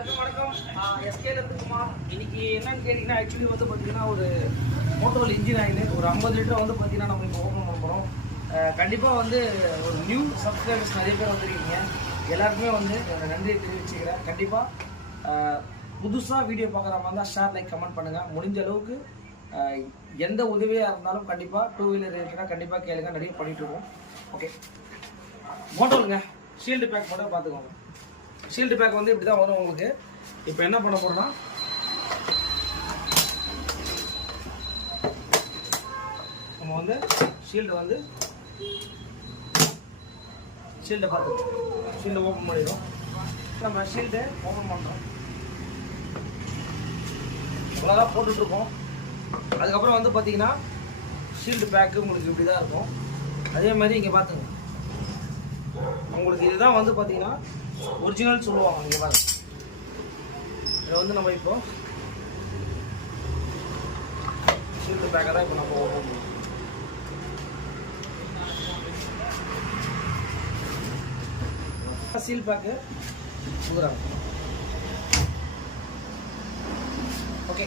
எல்லாருக்கும் வணக்கம். எஸ்கேலேருந்து குமார். இன்னைக்கு என்னன்னு கேட்டிங்கன்னா, ஆக்சுவலி வந்து பார்த்தீங்கன்னா ஒரு மோட்டோவில் இன்ஜின் ஆயில் ஒரு 50 லிட்டர் வந்து பார்த்தீங்கன்னா நம்ம இப்போ ஓப்பன் பண்ண போகிறோம். கண்டிப்பாக வந்து ஒரு நியூ சப்ஸ்கிரைபர்ஸ் நிறைய பேர் வந்துருக்கீங்க. எல்லாருக்குமே வந்து நன்றியை தெரிவிச்சுக்கிறேன். கண்டிப்பாக புதுசாக வீடியோ பார்க்குற மாதிரி தான் ஷேர், லைக், கமெண்ட் பண்ணுங்கள். முடிஞ்ச அளவுக்கு எந்த உதவியாக இருந்தாலும் கண்டிப்பாக 2 வீலர் இருக்குன்னா கண்டிப்பாக கேளுங்க, நிறைய பண்ணிகிட்ருக்கோம். ஓகே, மோட்டோலுங்க ஷீல்டு பேக் மட்டும் பார்த்துக்கோங்க. ஷீல்டு பேக் வந்து இப்படி தான் வரும் உங்களுக்கு. இப்போ என்ன பண்ண போகிறோம்னா, நம்ம வந்து ஷீல்டை பார்த்துக்கோம். ஷீல்டை ஓப்பன் பண்ணிடும். நம்ம ஷீல்டை ஓப்பன் பண்ணுறோம். அவ்வளோதான் போட்டுட்ருக்கோம். அதுக்கப்புறம் வந்து பார்த்தீங்கன்னா ஷீல்டு பேக்கு உங்களுக்கு இப்படி தான் இருக்கும். அதே மாதிரி இங்கே பார்த்துங்க, உங்களுக்கு இதுதான் வந்து பார்த்தீங்கன்னா ஒரிஜினல் சொல்லுவாங்க. இங்கே பாருங்க, இதை வந்து நம்ம இப்போ ஷீல்டு பேக்கை தான் இப்போ நம்ம ஓப்பன் பண்ணுவோம். சீல் பேக்கு கொடுக்குறாங்க. ஓகே,